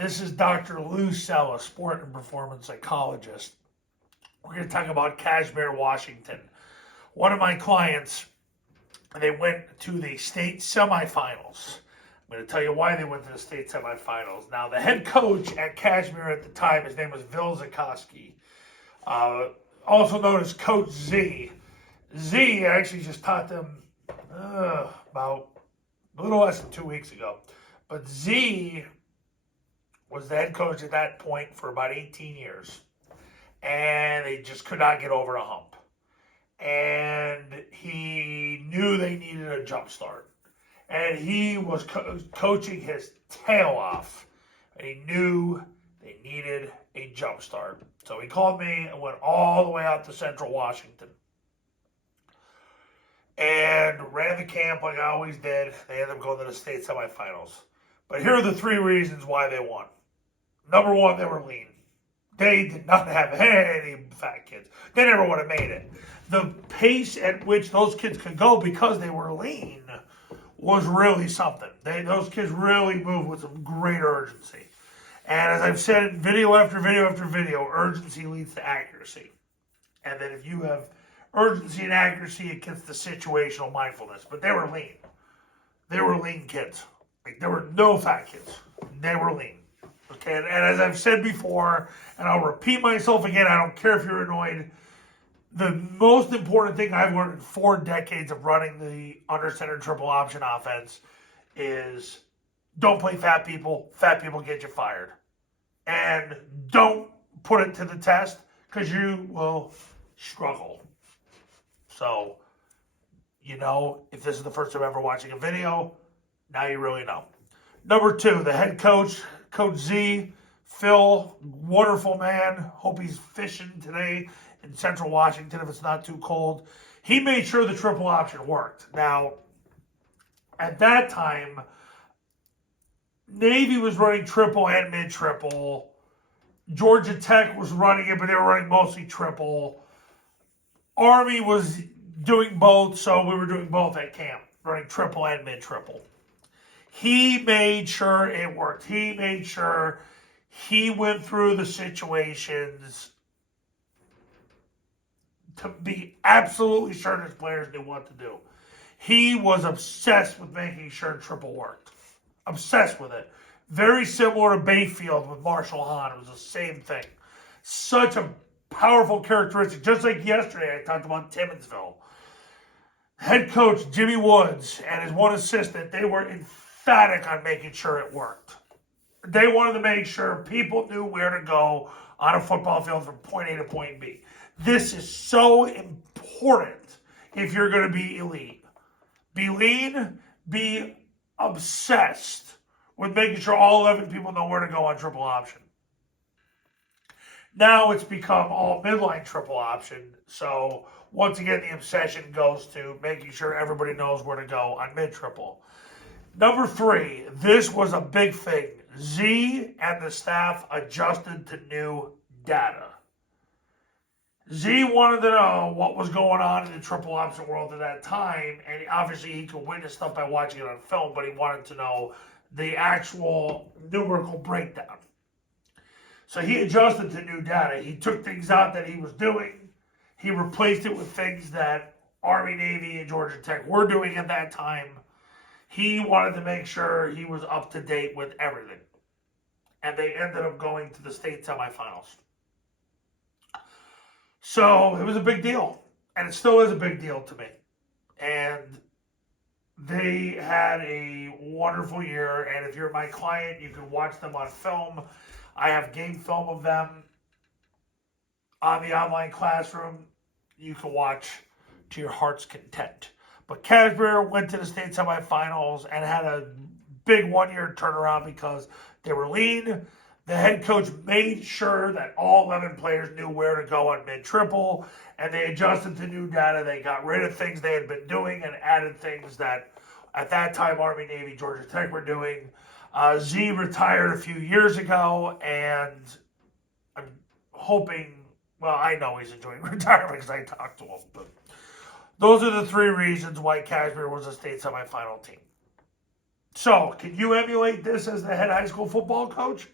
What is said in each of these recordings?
This is Dr. Lou Sella, sport and performance psychologist. We're going to talk about Cashmere, Washington. One of my clients, they went to the state semifinals. I'm going to tell you why they went to the state semifinals. Now, the head coach at Cashmere at the time, his name was Bill Zikoski, also known as Coach Z. Z actually just taught them about a little less than 2 weeks ago. But Z was the head coach at that point for about 18 years. And they just could not get over a hump. And he knew they needed a jump start. And he was coaching his tail off. And he knew they needed a jump start. So he called me and went all the way out to Central Washington. And ran the camp like I always did. They ended up going to the state semifinals. But here are the 3 reasons why they won. Number 1, they were lean. They did not have any fat kids. They never would have made it. The pace at which those kids could go because they were lean was really something. Those kids really moved with some great urgency. And as I've said in video after video after video, urgency leads to accuracy. And then if you have urgency and accuracy, it gets the situational mindfulness. But they were lean. They were lean kids. Like, there were no fat kids. They were lean. Okay, and as I've said before, and I'll repeat myself again, I don't care if you're annoyed, the most important thing I've learned in 4 decades of running the under-center triple option offense is don't play fat people. Fat people get you fired. And don't put it to the test because you will struggle. So, if this is the first time ever watching a video, now you really know. Number 2, the head coach, Coach Z, Phil, wonderful man. Hope he's fishing today in Central Washington if it's not too cold. He made sure the triple option worked. Now, at that time, Navy was running triple and mid-triple. Georgia Tech was running it, but they were running mostly triple. Army was doing both, so we were doing both at camp, running triple and mid-triple. He made sure it worked. He made sure he went through the situations to be absolutely sure his players knew what to do. He was obsessed with making sure triple worked. Obsessed with it. Very similar to Bayfield with Marshall Hahn. It was the same thing. Such a powerful characteristic. Just like yesterday, I talked about Timmonsville. Head coach Jimmy Woods and his one assistant, they were emphatic on making sure it worked. They wanted to make sure people knew where to go on a football field from point A to point B. This is so important if you're going to be elite. Be lean, be obsessed with making sure all 11 people know where to go on triple option. Now it's become all midline triple option. So once again, the obsession goes to making sure everybody knows where to go on mid-triple. Number 3, this was a big thing. Z and the staff adjusted to new data. Z wanted to know what was going on in the triple option world at that time, and obviously he could witness stuff by watching it on film, but he wanted to know the actual numerical breakdown. So he adjusted to new data. He took things out that he was doing. He replaced it with things that Army, Navy, and Georgia Tech were doing at that time. He wanted to make sure he was up to date with everything. And they ended up going to the state semifinals. So it was a big deal. And it still is a big deal to me. And they had a wonderful year. And if you're my client, you can watch them on film. I have game film of them on the online classroom. You can watch to your heart's content. But Cashmere went to the state semifinals and had a big 1-year turnaround because they were lean. The head coach made sure that all 11 players knew where to go on mid-triple, and they adjusted to new data. They got rid of things they had been doing and added things that, at that time, Army, Navy, Georgia Tech were doing. Z retired a few years ago, and I'm hoping, well, I know he's enjoying retirement because I talked to him, but those are the 3 reasons why Cashmere was a state semifinal team. So, can you emulate this as the head high school football coach?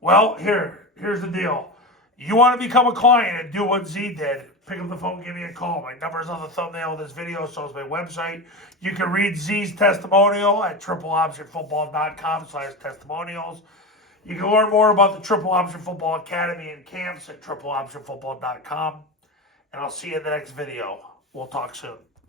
Well, here's the deal. You want to become a client and do what Z did, pick up the phone, give me a call. My number's on the thumbnail of this video, so is my website. You can read Z's testimonial at tripleoptionfootball.com/testimonials. You can learn more about the Triple Option Football Academy and camps at tripleoptionfootball.com. And I'll see you in the next video. We'll talk soon.